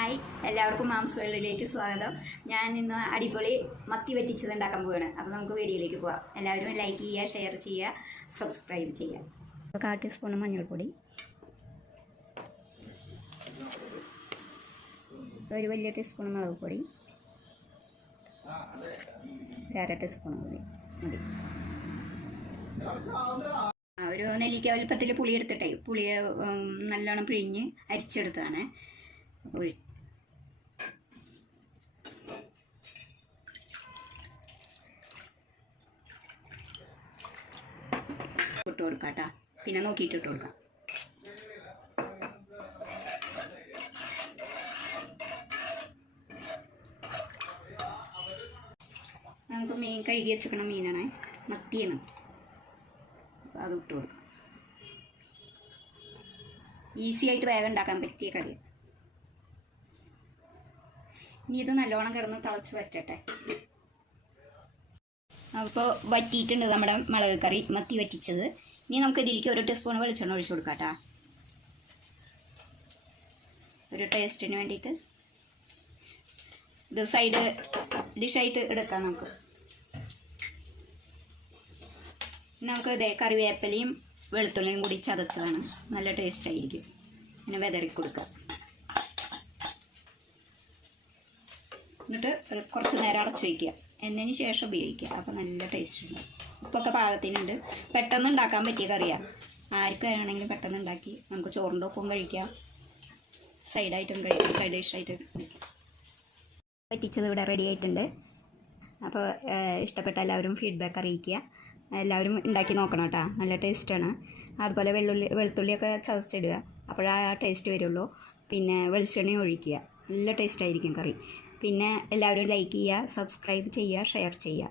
Hi, എല്ലാവർക്കും mom's വേൾഡിലേക്ക് സ്വാഗതം. ഞാൻ ഇന്ന് അടിപൊളി മത്തി വറ്റിച്ചത് ഉണ്ടാക്കാൻ പോവുകയാണ്. അപ്പോൾ നമുക്ക് വീഡിയോയിലേക്ക് പോവാം. എല്ലാവരും ലൈക്ക് ചെയ്യുക, ഷെയർ ചെയ്യുക, സബ്സ്ക്രൈബ് ചെയ്യുക. 1/4 ടീസ്പൂൺ മഞ്ഞൾപ്പൊടി, ഒരു വലിയ ടീസ്പൂൺ മുളക് പൊടി, 1/2 ടീസ്പൂൺ മതി. ഒരു നെല്ലിക്ക വലുപ്പത്തിൽ പുളി എടുത്തിട്ടേ പുളിയെ നല്ലോണം പിഴിഞ്ഞ് അരിച്ചെടുത്താണ്. ഇട്ട് കൊടുക്കാം കേട്ടോ, പിന്നെ നോക്കിയിട്ട് ഇട്ട് കൊടുക്കാം. നമുക്ക് മീൻ കഴുകി വെച്ചിരിക്കണ മീനാണ്, മത്തിയാണ്. അപ്പോൾ അത് ഇട്ട് കൊടുക്കാം. ഈസി ആയിട്ട് വേഗം ഉണ്ടാക്കാൻ പറ്റിയ കറി. ഇനി ഇത് നല്ലോണം കിടന്ന് തിളച്ച് വറ്റട്ടെ. അപ്പോൾ വറ്റിയിട്ടുണ്ട് നമ്മുടെ മുളക് കറി, മത്തി വറ്റിച്ചത്. ഇനി നമുക്ക് ഇതിലേക്ക് 1 ടീസ്പൂൺ വെളിച്ചെണ്ണ ഒഴിച്ചു കൊടുക്കാം കേട്ടോ, ഒരു ടേസ്റ്റിന് വേണ്ടിയിട്ട്. ഇത് സൈഡ് ഡിഷായിട്ട് എടുക്കാം നമുക്ക്. നമുക്ക് ഇതേ കറിവേപ്പിലയും വെളുത്തുള്ളിയും കൂടി ചതച്ചതാണ്, നല്ല ടേസ്റ്റ് ആയിരിക്കും. പിന്നെ വെതറി കൊടുക്കുക. എന്നിട്ട് കുറച്ച് നേരം അടച്ചു വയ്ക്കുക, എന്നതിന് ശേഷം ഉപയോഗിക്കുക. അപ്പോൾ നല്ല ടേസ്റ്റ് ഉണ്ട്. ഉപ്പൊക്കെ പാകത്തിനുണ്ട്. പെട്ടെന്ന് ഉണ്ടാക്കാൻ പറ്റിയ കറിയാണ്. ആർക്ക് വേണമെങ്കിലും പെട്ടെന്ന് ഉണ്ടാക്കി നമുക്ക് ചോറിൻ്റെ ഒപ്പം കഴിക്കാം, സൈഡായിട്ടും കഴിക്കാം, സൈഡ് ഡിഷായിട്ട് കഴിക്കാം. പറ്റിച്ചത് ഇവിടെ റെഡി ആയിട്ടുണ്ട്. അപ്പോൾ ഇഷ്ടപ്പെട്ട എല്ലാവരും ഫീഡ്ബാക്ക് അറിയിക്കുക. എല്ലാവരും ഉണ്ടാക്കി നോക്കണം കേട്ടോ, നല്ല ടേസ്റ്റാണ്. അതുപോലെ വെളുത്തുള്ളിയൊക്കെ ചതച്ചിടുക, അപ്പോഴാ ടേസ്റ്റ് വരുള്ളൂ. പിന്നെ വെളിച്ചെണ്ണ ഒഴിക്കുക, നല്ല ടേസ്റ്റായിരിക്കും കറി. പിന്നെ എല്ലാവരും ലൈക്ക് ചെയ്യുക, സബ്സ്ക്രൈബ് ചെയ്യുക, ഷെയർ ചെയ്യുക.